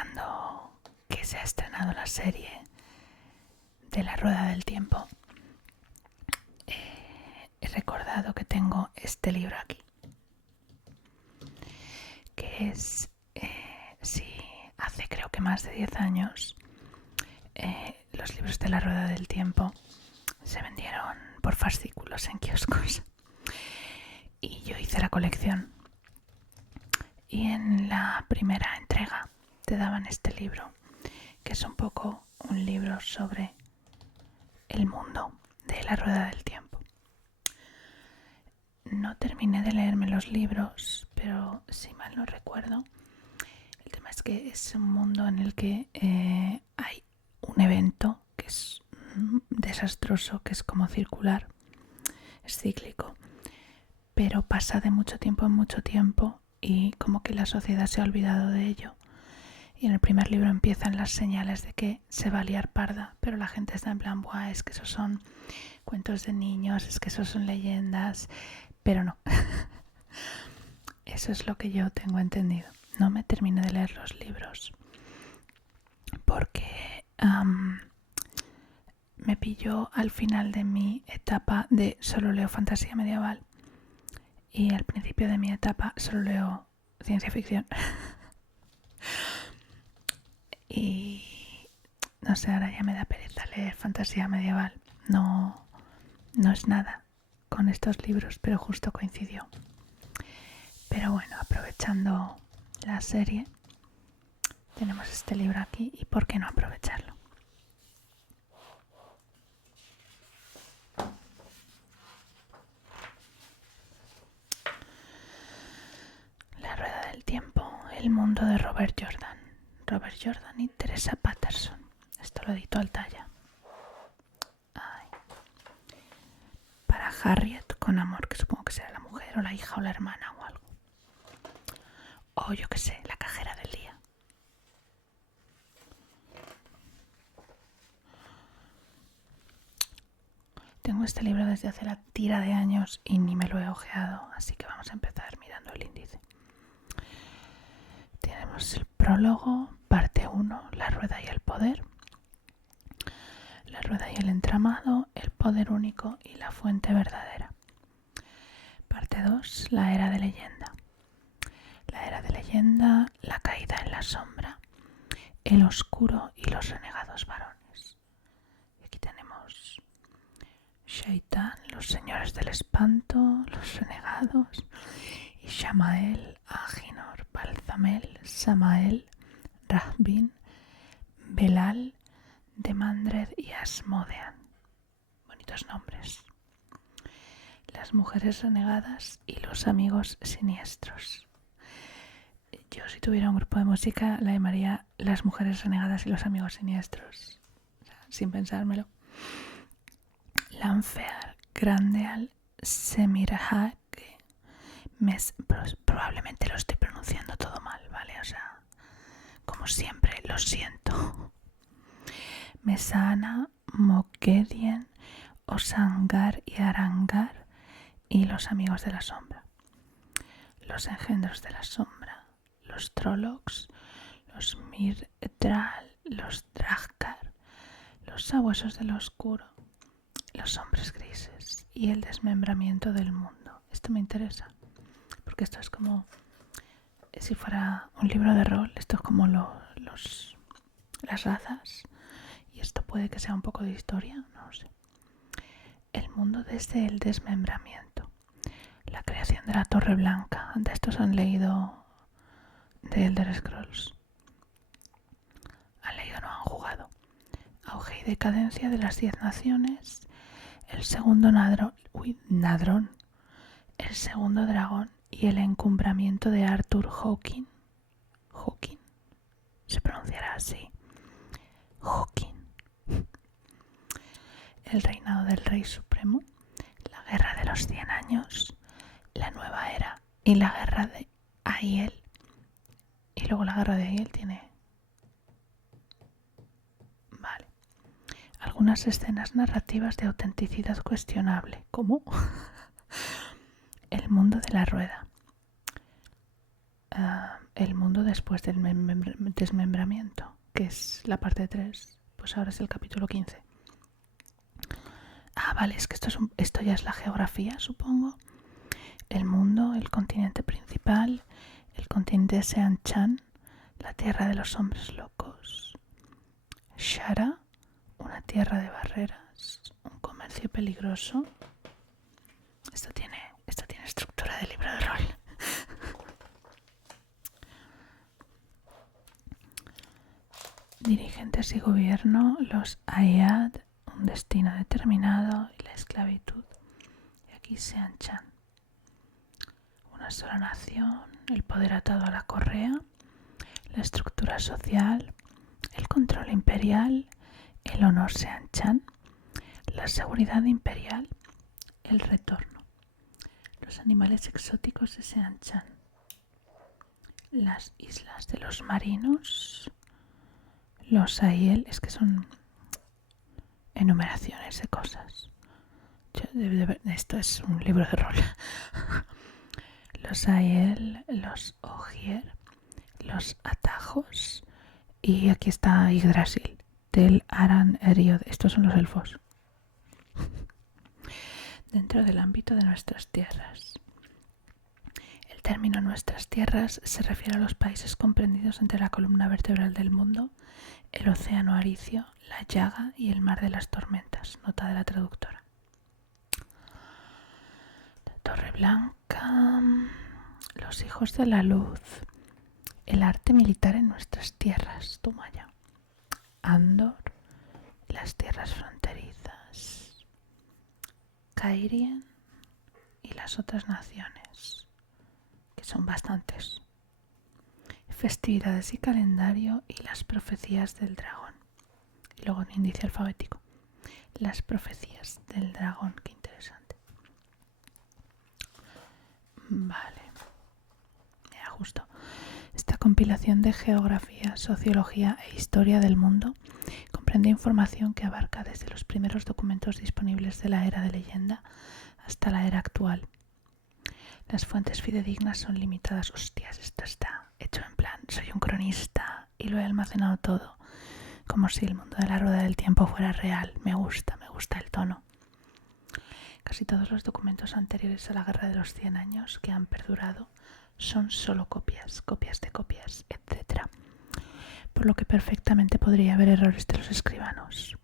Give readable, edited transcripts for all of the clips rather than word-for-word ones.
aprovechando que se ha estrenado la serie de La Rueda del Tiempo, he recordado que tengo este libro aquí, que es, sí, hace creo que más de 10 años, los libros de La Rueda del Tiempo se vendieron por fascículos en kioscos y yo hice la colección, y en la primera entrega te daban este libro, que es un poco un libro sobre el mundo de La Rueda del Tiempo. No terminé de leerme los libros, pero si mal no recuerdo, el tema es que es un mundo en el que hay un evento que es desastroso, que es como circular, es cíclico, pero pasa de mucho tiempo en mucho tiempo y como que la sociedad se ha olvidado de ello. Y en el primer libro empiezan las señales de que se va a liar parda, pero la gente está en plan, buah, es que esos son cuentos de niños, es que esos son leyendas, pero no. Eso es lo que yo tengo entendido. No me terminé de leer los libros porque me pilló al final de mi etapa de solo leo fantasía medieval y al principio de mi etapa solo leo ciencia ficción. Y no sé, ahora ya me da pereza leer fantasía medieval. No es nada con estos libros, pero justo coincidió. Pero bueno, aprovechando la serie, tenemos este libro aquí y ¿por qué no aprovecharlo? La Rueda del Tiempo, el mundo de Robert Jordan. Robert Jordan y Teresa Patterson. Esto lo editó Altaya. Ay. Para Harriet con amor, que supongo que será la mujer o la hija o la hermana o algo. O yo qué sé, la cajera del día. Tengo este libro desde hace la tira de años y ni me lo he ojeado, así que vamos a empezar mirando el índice. Tenemos el prólogo, parte 1, la rueda y el poder. La rueda y el entramado, el poder único y la fuente verdadera. Parte 2, la era de leyenda. La era de leyenda, la caída en la sombra, el oscuro y los renegados varones. Y aquí tenemos Shaitán, los señores del espanto, los renegados, y Shamael, Aginor, Balzamel, Samael, Rahbin, Belal, Demandred y Asmodean. Bonitos nombres. Las mujeres renegadas y los amigos siniestros. Yo, si tuviera un grupo de música, la llamaría Las mujeres renegadas y los amigos siniestros. O sea, sin pensármelo. Lanfear, Grandeal, Semirhage. Probablemente lo estoy pronunciando todo mal, ¿vale? O sea, como siempre, lo siento. Mesana, Mokedien, Osangar y Arangar y los amigos de la sombra. Los engendros de la sombra, los Trollocs, los Mirdral, los Drahkar, los sabuesos del oscuro, los hombres grises y el desmembramiento del mundo. Esto me interesa, porque esto es como si fuera un libro de rol. Esto es como las razas, y esto puede que sea un poco de historia, no lo sé. El mundo desde el desmembramiento. La creación de la Torre Blanca. De estos han leído de Elder Scrolls. Han leído, no han jugado. Auge y decadencia de las 10 naciones. El segundo Nadrón. El segundo dragón y el encumbramiento de Arthur Hawking. Hawking. Se pronunciará así. Hawking. El reinado del Rey Supremo. La guerra de los 100 años. La nueva era y la guerra de Aiel. Y luego la guerra de Aiel tiene... Vale. Algunas escenas narrativas de autenticidad cuestionable. ¿Cómo? El mundo de la rueda. el mundo después del desmembramiento, que es la parte 3. Pues ahora es el capítulo 15. Vale, es que esto ya es la geografía, supongo. El mundo, el continente principal, el continente de Seanchan, la tierra de los hombres locos. Shara, una tierra de barreras, un comercio peligroso. Esto tiene estructura de libro de rol. Dirigentes y gobierno, los Ayad, un destino determinado y la esclavitud. Y aquí Seanchan. Una sola nación, el poder atado a la correa, la estructura social, el control imperial, el honor Seanchan, la seguridad imperial, el retorno, los animales exóticos de Seanchan, las islas de los marinos, los Aiel, es que son enumeraciones de cosas. Esto es un libro de rol. Los Aiel, los Ogier, los atajos, y aquí está Yggdrasil, del Aran Eriod. Estos son los elfos. Dentro del ámbito de nuestras tierras. El término nuestras tierras se refiere a los países comprendidos entre la columna vertebral del mundo, el océano Aricio, la Llaga y el mar de las tormentas. Nota de la traductora. Torre Blanca, los hijos de la luz, el arte militar en nuestras tierras. Toma ya. Andor, las tierras fronterizas, Cairien y las otras naciones, que son bastantes. Festividades y calendario y las profecías del dragón. Y luego un índice alfabético. Las profecías del dragón, qué interesante. Vale, me ajusto. Esta compilación de geografía, sociología e historia del mundo comprende información que abarca desde los primeros documentos disponibles de la era de leyenda hasta la era actual. Las fuentes fidedignas son limitadas. Hostias, esto está hecho en plan, soy un cronista y lo he almacenado todo, como si el mundo de la rueda del tiempo fuera real. Me gusta el tono. Casi todos los documentos anteriores a la Guerra de los 100 años que han perdurado son solo copias de copias, etc. Por lo que perfectamente podría haber errores de los escribanos.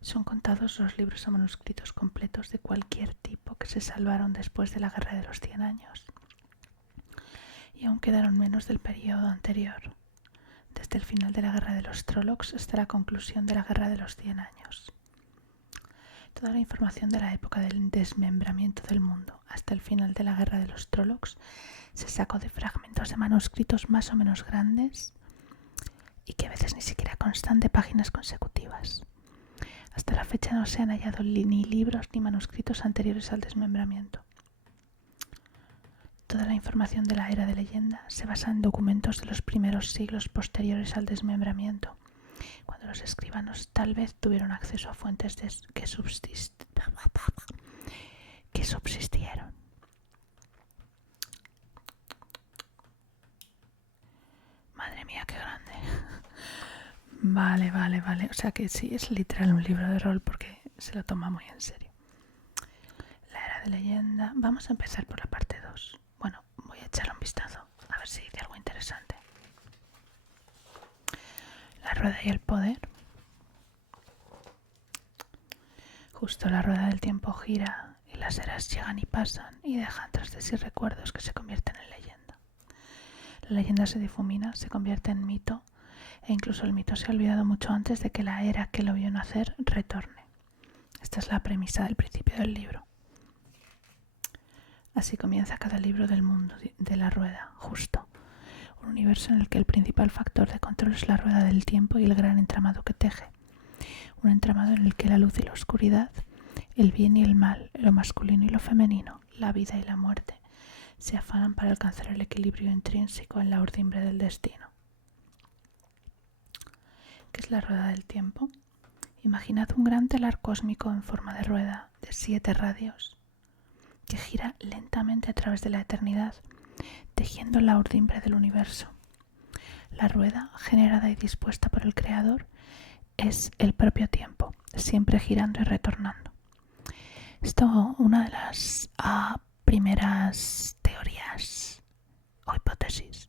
Son contados los libros o manuscritos completos de cualquier tipo que se salvaron después de la Guerra de los 100 años. Y aún quedaron menos del periodo anterior, desde el final de la Guerra de los Trollocs hasta la conclusión de la Guerra de los 100 años. Toda la información de la época del desmembramiento del mundo hasta el final de la Guerra de los Trollocs se sacó de fragmentos de manuscritos más o menos grandes y que a veces ni siquiera constan de páginas consecutivas. Hasta la fecha no se han hallado ni libros ni manuscritos anteriores al desmembramiento. Toda la información de la era de leyenda se basa en documentos de los primeros siglos posteriores al desmembramiento, cuando los escribanos tal vez tuvieron acceso a fuentes que subsistieron. Madre mía, qué grande. Vale. O sea que sí, es literal un libro de rol porque se lo toma muy en serio. La era de leyenda. Vamos a empezar por la parte 2. Bueno, voy a echarle un vistazo a ver si dice algo interesante. La rueda y el poder. Justo la rueda del tiempo gira y las eras llegan y pasan y dejan tras de sí recuerdos que se convierten en leyenda. La leyenda se difumina, se convierte en mito e incluso el mito se ha olvidado mucho antes de que la era que lo vio nacer retorne. Esta es la premisa del principio del libro. Así comienza cada libro del mundo de la rueda, justo. Un universo en el que el principal factor de control es la rueda del tiempo y el gran entramado que teje. Un entramado en el que la luz y la oscuridad, el bien y el mal, lo masculino y lo femenino, la vida y la muerte, se afanan para alcanzar el equilibrio intrínseco en la urdimbre del destino. ¿Qué es la rueda del tiempo? Imaginad un gran telar cósmico en forma de rueda de 7 radios que gira lentamente a través de la eternidad, tejiendo la urdimbre del universo. La rueda, generada y dispuesta por el Creador, es el propio tiempo, siempre girando y retornando. Esto, una de las primeras teorías o hipótesis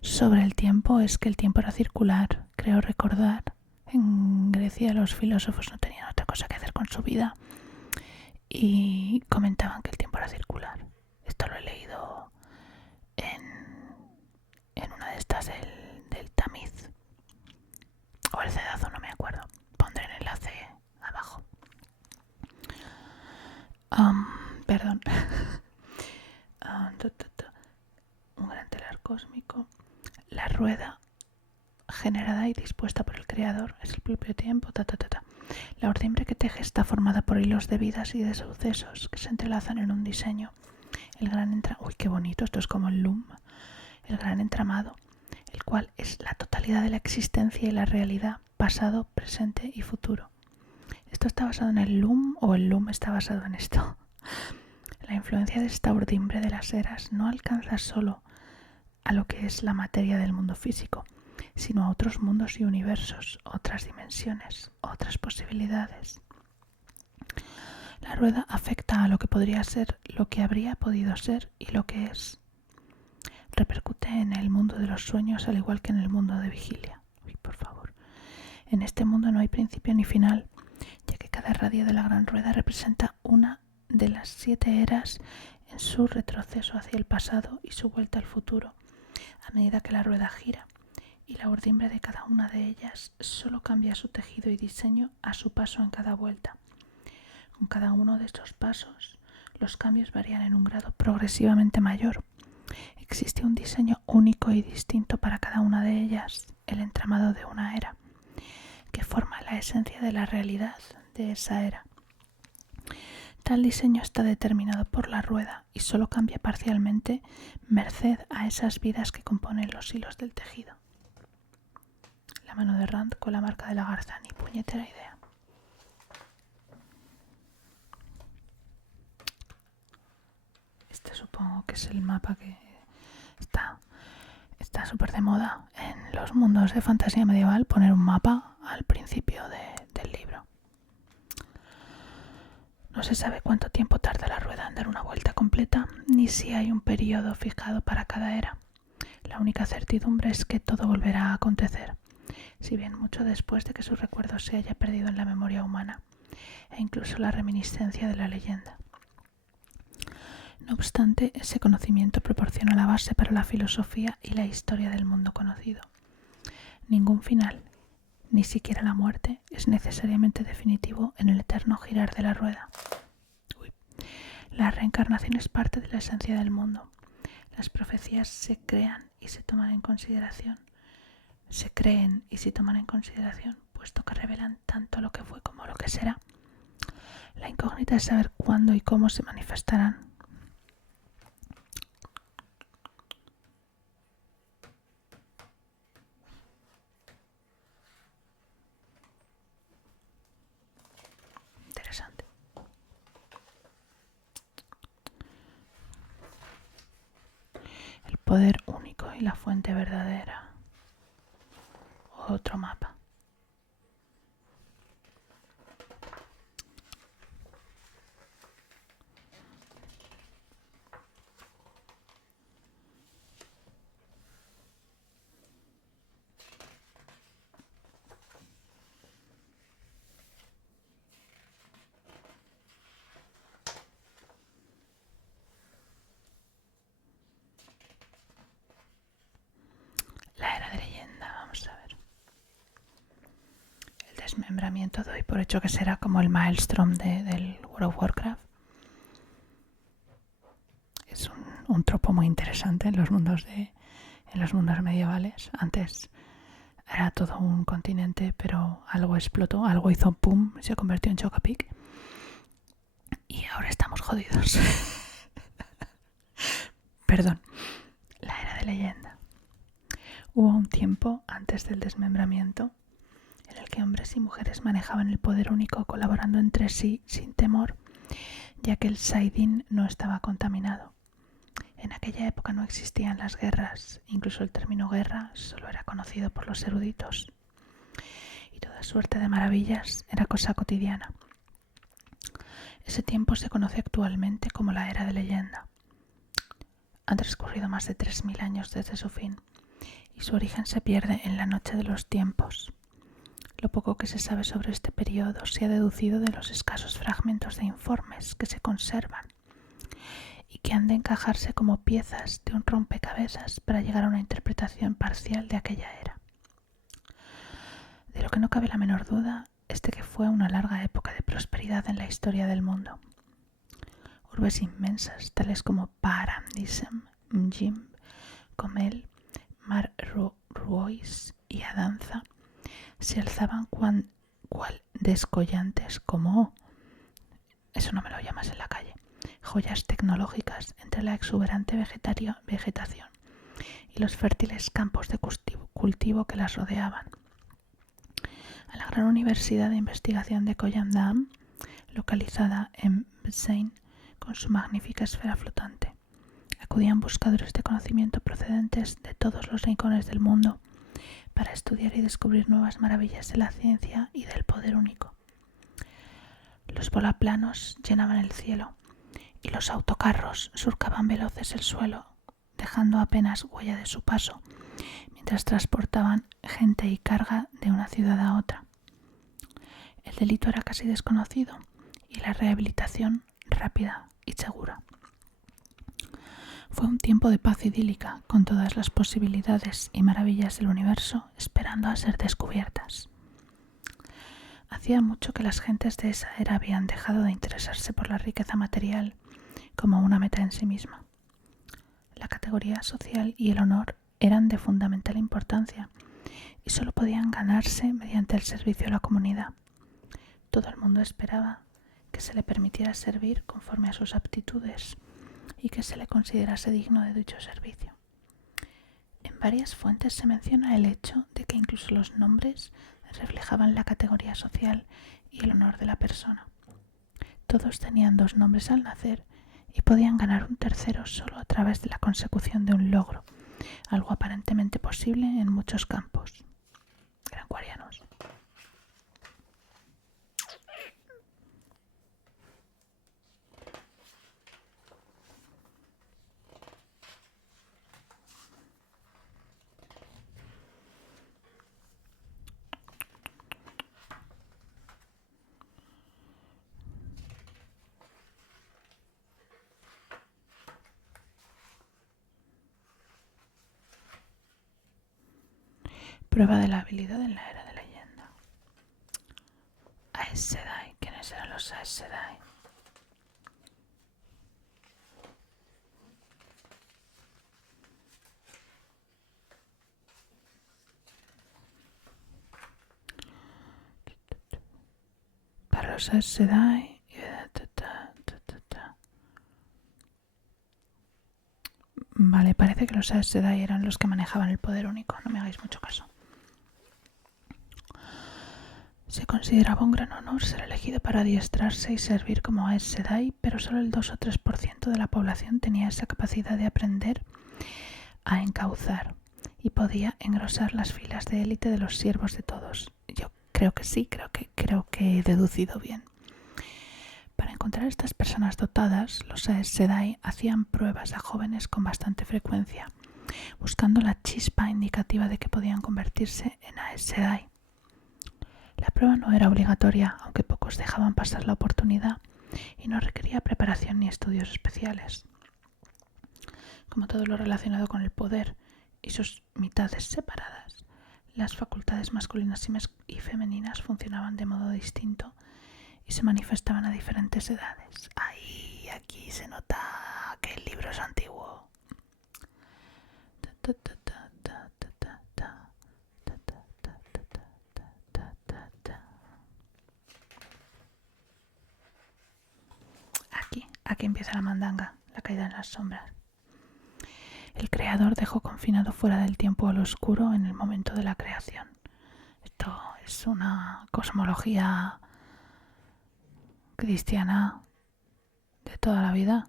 sobre el tiempo es que el tiempo era circular. Creo recordar, en Grecia los filósofos no tenían otra cosa que hacer con su vida y comentaban que el tiempo era circular. Esto lo he leído en una de estas del Tamiz o el Cedazo, no me acuerdo. Pondré el enlace abajo. Perdón. Un gran telar cósmico. La rueda, generada y dispuesta por el Creador, es el propio tiempo. La urdimbre que teje está formada por hilos de vidas y de sucesos que se entrelazan en un diseño. Uy, qué bonito, esto es como el loom. El gran entramado, el cual es la totalidad de la existencia y la realidad, pasado, presente y futuro. ¿Esto está basado en el loom o el loom está basado en esto? La influencia de esta urdimbre de las eras no alcanza solo a lo que es la materia del mundo físico, sino a otros mundos y universos, otras dimensiones, otras posibilidades. La rueda afecta a lo que podría ser, lo que habría podido ser y lo que es. Repercute en el mundo de los sueños al igual que en el mundo de vigilia. Uy, por favor. En este mundo no hay principio ni final, ya que cada radio de la gran rueda representa una de las 7 eras en su retroceso hacia el pasado y su vuelta al futuro, a medida que la rueda gira, y la urdimbre de cada una de ellas solo cambia su tejido y diseño a su paso en cada vuelta. Con cada uno de estos pasos, los cambios varían en un grado progresivamente mayor. Existe un diseño único y distinto para cada una de ellas, el entramado de una era, que forma la esencia de la realidad de esa era. Tal diseño está determinado por la rueda y solo cambia parcialmente merced a esas vidas que componen los hilos del tejido. La mano de Rand con la marca de la garza, ni puñetera idea. Este supongo que es el mapa que está súper de moda en los mundos de fantasía medieval, poner un mapa al principio del libro. No se sabe cuánto tiempo tarda la rueda en dar una vuelta completa, ni si hay un periodo fijado para cada era. La única certidumbre es que todo volverá a acontecer, si bien mucho después de que su recuerdo se haya perdido en la memoria humana, e incluso la reminiscencia de la leyenda. No obstante, ese conocimiento proporciona la base para la filosofía y la historia del mundo conocido. Ningún final, ni siquiera la muerte, es necesariamente definitivo en el eterno girar de la rueda. La reencarnación es parte de la esencia del mundo. Las profecías se crean y se toman en consideración. Se creen y se toman en consideración, puesto que revelan tanto lo que fue como lo que será. La incógnita es saber cuándo y cómo se manifestarán. Interesante. El poder único y la fuente verdadera. Otro mapa. La era de leyenda, vamos a ver. El desmembramiento doy por hecho que será como el Maelstrom del World of Warcraft. Es un tropo muy interesante en los mundos medievales. Antes era todo un continente, pero algo explotó, algo hizo pum, se convirtió en Chocapic. Y ahora estamos jodidos. Perdón. La era de leyenda. Hubo un tiempo antes del desmembramiento en el que hombres y mujeres manejaban el poder único colaborando entre sí sin temor, ya que el Saidin no estaba contaminado. En aquella época no existían las guerras, incluso el término guerra solo era conocido por los eruditos. Y toda suerte de maravillas era cosa cotidiana. Ese tiempo se conoce actualmente como la Era de Leyenda. Han transcurrido más de 3000 años desde su fin, y su origen se pierde en la noche de los tiempos. Lo poco que se sabe sobre este periodo se ha deducido de los escasos fragmentos de informes que se conservan y que han de encajarse como piezas de un rompecabezas para llegar a una interpretación parcial de aquella era. De lo que no cabe la menor duda es de que fue una larga época de prosperidad en la historia del mundo. Urbes inmensas, tales como Paramdisem, Mjim, Comel, Mar Ruois y Adanza, se alzaban cual descollantes como, eso no me lo llamas en la calle, joyas tecnológicas entre la exuberante vegetación y los fértiles campos de cultivo que las rodeaban. A la gran Universidad de Investigación de Koyandam, localizada en Bsein, con su magnífica esfera flotante, acudían buscadores de conocimiento procedentes de todos los rincones del mundo para estudiar y descubrir nuevas maravillas de la ciencia y del poder único. Los volaplanos llenaban el cielo y los autocarros surcaban veloces el suelo, dejando apenas huella de su paso, mientras transportaban gente y carga de una ciudad a otra. El delito era casi desconocido y la rehabilitación rápida y segura. Fue un tiempo de paz idílica, con todas las posibilidades y maravillas del universo esperando a ser descubiertas. Hacía mucho que las gentes de esa era habían dejado de interesarse por la riqueza material como una meta en sí misma. La categoría social y el honor eran de fundamental importancia y solo podían ganarse mediante el servicio a la comunidad. Todo el mundo esperaba que se le permitiera servir conforme a sus aptitudes y que se le considerase digno de dicho servicio. En varias fuentes se menciona el hecho de que incluso los nombres reflejaban la categoría social y el honor de la persona. Todos tenían 2 nombres al nacer y podían ganar un tercero solo a través de la consecución de un logro, algo aparentemente posible en muchos campos. Eran guarianos. Prueba de la habilidad en la Era de Leyenda. Aes Sedai. ¿Quiénes eran los Aes Sedai? Para los Aes Sedai... Vale, parece que los Aes Sedai eran los que manejaban el poder único. No me hagáis mucho caso. Se consideraba un gran honor ser elegido para adiestrarse y servir como Aes Sedai, pero solo el 2 o 3% de la población tenía esa capacidad de aprender a encauzar y podía engrosar las filas de élite de los siervos de todos. Yo creo que sí, creo que he deducido bien. Para encontrar a estas personas dotadas, los Aes Sedai hacían pruebas a jóvenes con bastante frecuencia, buscando la chispa indicativa de que podían convertirse en Aes Sedai. La prueba no era obligatoria, aunque pocos dejaban pasar la oportunidad, y no requería preparación ni estudios especiales. Como todo lo relacionado con el poder y sus mitades separadas, las facultades masculinas y femeninas funcionaban de modo distinto y se manifestaban a diferentes edades. Aquí se nota que el libro es antiguo. Aquí empieza la mandanga, la caída en las sombras. El creador dejó confinado fuera del tiempo al oscuro en el momento de la creación. Esto es una cosmología cristiana de toda la vida.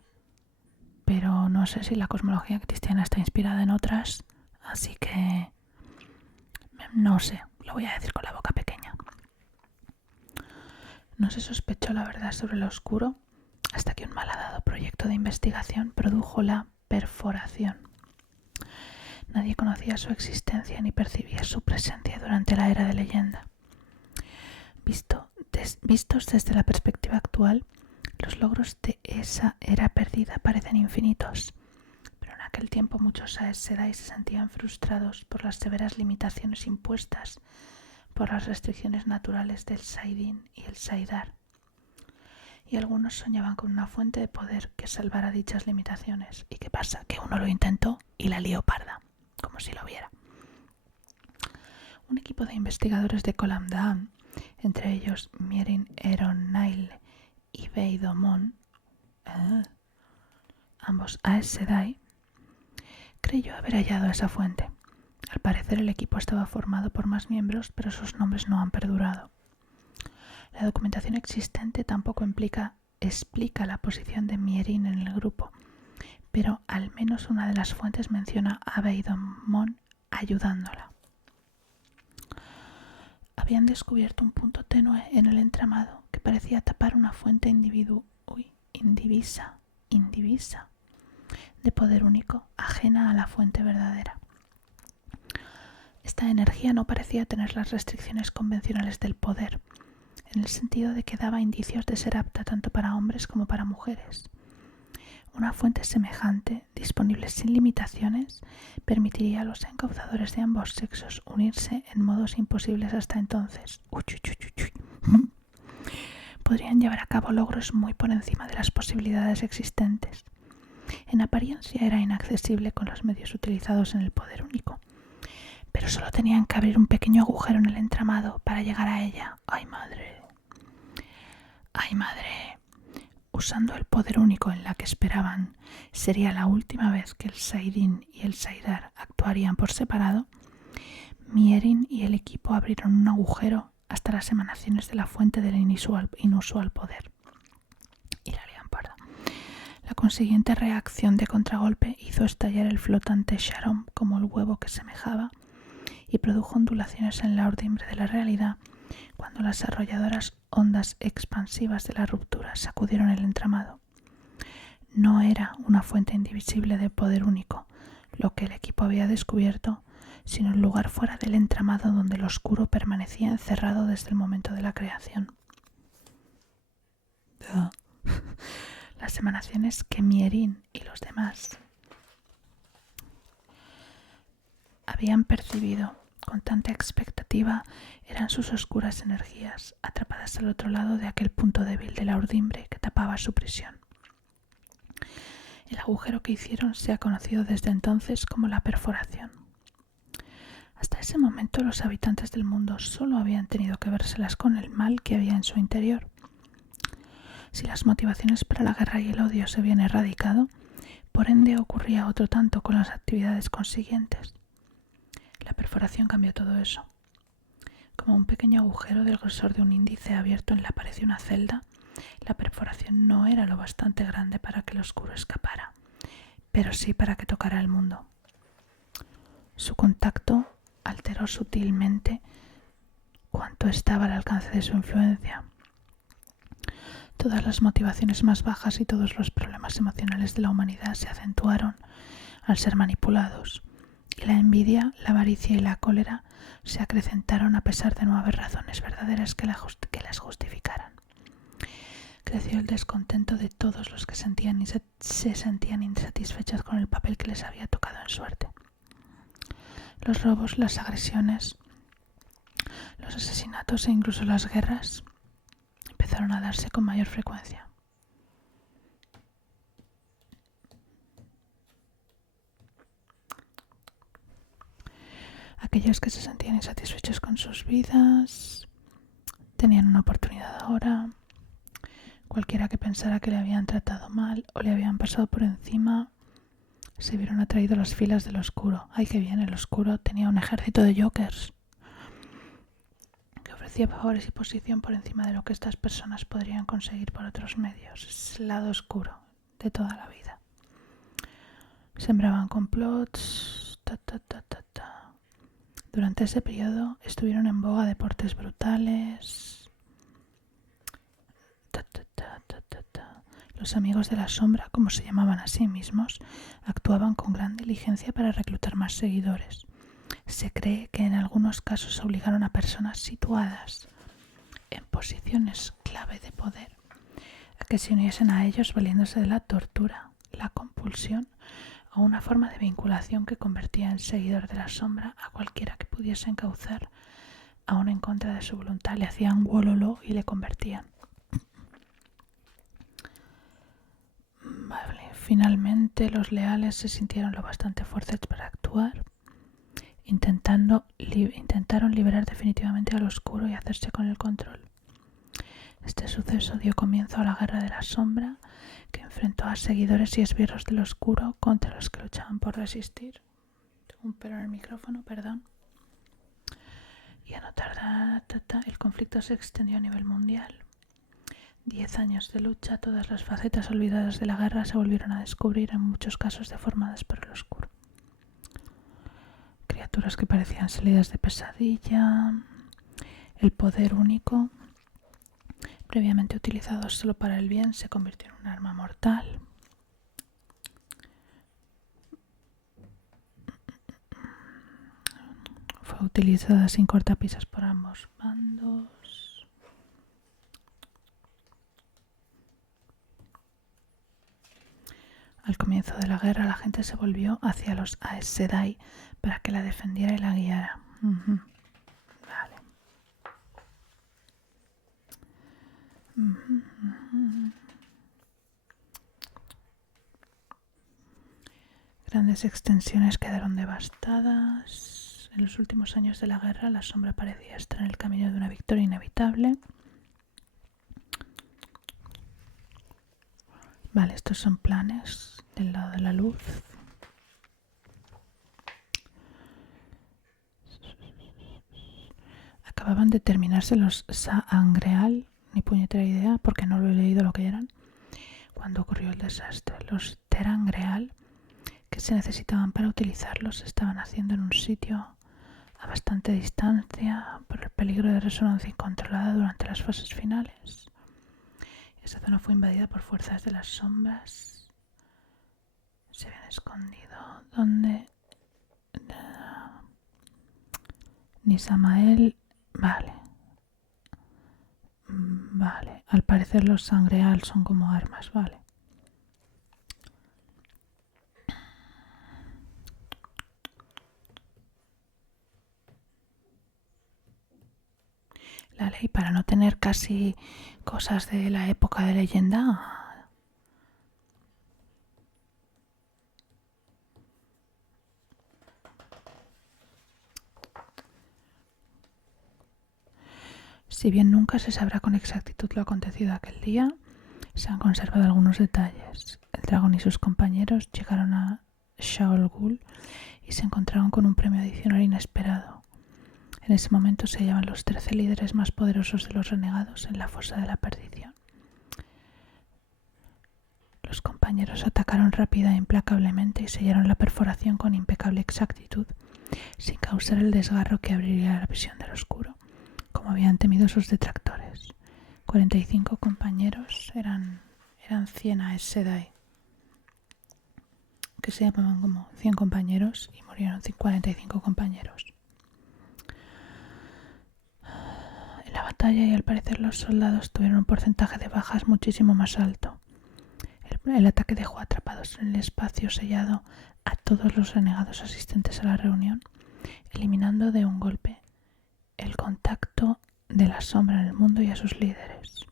pero no sé si la cosmología cristiana está inspirada en otras, así que no sé, lo voy a decir con la boca pequeña. No se sospechó la verdad sobre lo oscuro hasta que un malhadado proyecto de investigación produjo la perforación. Nadie conocía su existencia ni percibía su presencia durante la era de leyenda. Vistos desde la perspectiva actual, los logros de esa era perdida parecen infinitos, pero en aquel tiempo muchos Aes Sedai se sentían frustrados por las severas limitaciones impuestas por las restricciones naturales del saidin y el saidar, y algunos soñaban con una fuente de poder que salvara dichas limitaciones. ¿Y qué pasa? Que uno lo intentó y la lió parda, como si lo viera. Un equipo de investigadores de Colam Daan, entre ellos Mierin Eron Nail y Veidomon, ambos Aes Sedai, creyó haber hallado esa fuente. Al parecer el equipo estaba formado por más miembros, pero sus nombres no han perdurado. La documentación existente tampoco explica la posición de Mierin en el grupo, pero al menos una de las fuentes menciona a Veidomon ayudándola. Habían descubierto un punto tenue en el entramado que parecía tapar una fuente indivisa de poder único, ajena a la fuente verdadera. Esta energía no parecía tener las restricciones convencionales del poder, en el sentido de que daba indicios de ser apta tanto para hombres como para mujeres. Una fuente semejante, disponible sin limitaciones, permitiría a los encauzadores de ambos sexos unirse en modos imposibles hasta entonces. Podrían llevar a cabo logros muy por encima de las posibilidades existentes. En apariencia era inaccesible con los medios utilizados en el poder único, pero solo tenían que abrir un pequeño agujero en el entramado para llegar a ella. ¡Ay, madre! ¡Ay, madre! Usando el poder único en la que esperaban sería la última vez que el saidin y el saidar actuarían por separado, Mierin y el equipo abrieron un agujero hasta las emanaciones de la fuente del inusual poder. Y la lámpara. La consiguiente reacción de contragolpe hizo estallar el flotante Sharon como el huevo que semejaba y produjo ondulaciones en la urdimbre de la realidad cuando las arrolladoras ondas expansivas de la ruptura sacudieron el entramado. No era una fuente indivisible de poder único lo que el equipo había descubierto, sino un lugar fuera del entramado donde lo oscuro permanecía encerrado desde el momento de la creación. Las emanaciones que Mierin y los demás habían percibido con tanta expectativa eran sus oscuras energías, atrapadas al otro lado de aquel punto débil de la urdimbre que tapaba su prisión. El agujero que hicieron se ha conocido desde entonces como la perforación. Hasta ese momento los habitantes del mundo solo habían tenido que vérselas con el mal que había en su interior. Si las motivaciones para la guerra y el odio se habían erradicado, por ende ocurría otro tanto con las actividades consiguientes. La perforación cambió todo eso. Como un pequeño agujero del grosor de un índice abierto en la pared de una celda, la perforación no era lo bastante grande para que el oscuro escapara, pero sí para que tocara el mundo. Su contacto alteró sutilmente cuanto estaba al alcance de su influencia. Todas las motivaciones más bajas y todos los problemas emocionales de la humanidad se acentuaron al ser manipulados, y la envidia, la avaricia y la cólera se acrecentaron a pesar de no haber razones verdaderas que las justificaran. Creció el descontento de todos los que se sentían insatisfechos con el papel que les había tocado en suerte. Los robos, las agresiones, los asesinatos e incluso las guerras empezaron a darse con mayor frecuencia. Aquellos que se sentían insatisfechos con sus vidas tenían una oportunidad ahora. Cualquiera que pensara que le habían tratado mal o le habían pasado por encima se vieron atraídos a las filas del oscuro. ¡Ay, qué bien! El oscuro tenía un ejército de jokers que ofrecía favores y posición por encima de lo que estas personas podrían conseguir por otros medios. Es el lado oscuro de toda la vida. sembraban complots. Durante ese periodo estuvieron en boga deportes brutales. Los amigos de la sombra, como se llamaban a sí mismos, actuaban con gran diligencia para reclutar más seguidores. Se cree que en algunos casos obligaron a personas situadas en posiciones clave de poder a que se uniesen a ellos valiéndose de la tortura, la compulsión o una forma de vinculación que convertía en seguidor de la sombra a cualquiera que pudiese encauzar aún en contra de su voluntad. Le hacían wololo y le convertían. Vale. Finalmente los leales se sintieron lo bastante fuertes para actuar. Intentaron liberar definitivamente al oscuro y hacerse con el control. Este suceso dio comienzo a la Guerra de la Sombra, que enfrentó a seguidores y esbirros del oscuro contra los que luchaban por resistir. Tengo un pelo en el micrófono, perdón. Y a no tardar, el conflicto se extendió a nivel mundial. 10 años de lucha, todas las facetas olvidadas de la guerra se volvieron a descubrir, en muchos casos deformadas por el oscuro. Criaturas que parecían salidas de pesadilla, el poder único, previamente utilizado solo para el bien, se convirtió en un arma mortal. Fue utilizada sin cortapisas por ambos bandos. Al comienzo de la guerra, la gente se volvió hacia los Aes Sedai para que la defendiera y la guiara. Vale. Grandes extensiones quedaron devastadas. En los últimos años de la guerra, la sombra parecía estar en el camino de una victoria inevitable. Vale, estos son planes del lado de la luz. Acababan de terminarse los Saangreal, ni puñetera idea, porque no lo he leído lo que eran, cuando ocurrió el desastre. Los Terangreal, que se necesitaban para utilizarlos, estaban haciendo en un sitio a bastante distancia por el peligro de resonancia incontrolada durante las fases finales. Esa zona fue invadida por fuerzas de las sombras. Se habían escondido donde ni Samael. Vale, al parecer los Sangreal son como armas, vale. La ley, para no tener casi cosas de la época de leyenda. Si bien nunca se sabrá con exactitud lo acontecido aquel día, se han conservado algunos detalles. El dragón y sus compañeros llegaron a Shaol Ghul y se encontraron con un premio adicional inesperado. En ese momento se hallaban los 13 líderes más poderosos de los renegados en la fosa de la perdición. Los compañeros atacaron rápida e implacablemente y sellaron la perforación con impecable exactitud, sin causar el desgarro que abriría la visión del oscuro, como habían temido sus detractores. 45 compañeros eran 100 Aes Sedai, que se llamaban como 100 compañeros, y murieron 45 compañeros. En la batalla, y al parecer los soldados tuvieron un porcentaje de bajas muchísimo más alto. El ataque dejó atrapados en el espacio sellado a todos los renegados asistentes a la reunión, eliminando de un golpe el contacto de la sombra en el mundo y a sus líderes.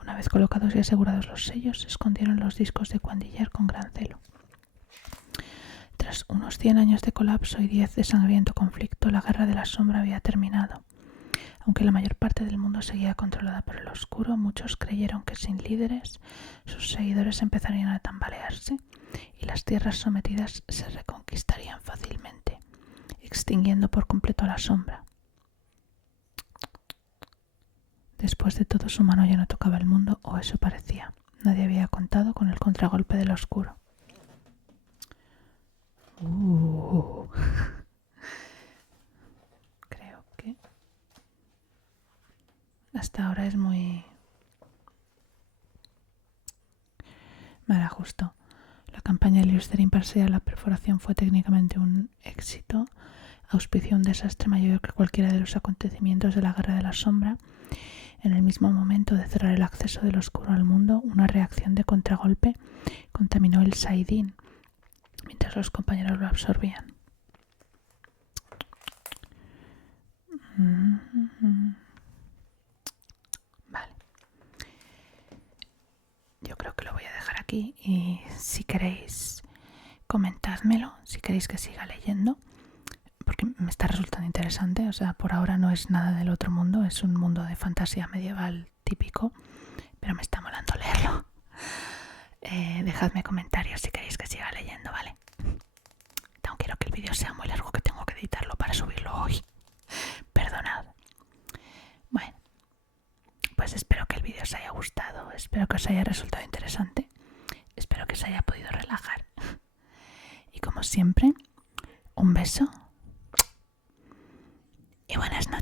Una vez colocados y asegurados los sellos, se escondieron los discos de Cuandillar con gran celo. Tras unos 100 años de colapso y 10 de sangriento conflicto, la Guerra de la Sombra había terminado. Aunque la mayor parte del mundo seguía controlada por el oscuro, muchos creyeron que sin líderes sus seguidores empezarían a tambalearse y las tierras sometidas se reconquistarían fácilmente, extinguiendo por completo a la sombra. Después de todo, su mano ya no tocaba el mundo, o eso parecía. Nadie había contado con el contragolpe del oscuro. Creo que hasta ahora es muy... Vale, justo. La campaña de Listerine para sellar la perforación fue técnicamente un éxito. Auspició un desastre mayor que cualquiera de los acontecimientos de la Guerra de la Sombra. En el mismo momento de cerrar el acceso del oscuro al mundo, una reacción de contragolpe contaminó el Saidin mientras los compañeros lo absorbían. Vale. Yo creo que lo voy a dejar aquí y si queréis comentádmelo, si queréis que siga leyendo, porque me está resultando interesante. O sea, por ahora no es nada del otro mundo, es un mundo de fantasía medieval típico, pero me está molando leerlo. Dejadme comentarios si queréis que siga leyendo, ¿vale? No quiero que el vídeo sea muy largo, que tengo que editarlo para subirlo hoy. Perdonad. Bueno, pues espero que el vídeo os haya gustado, espero que os haya resultado interesante, espero que os haya podido relajar. Y como siempre, un beso y buenas noches.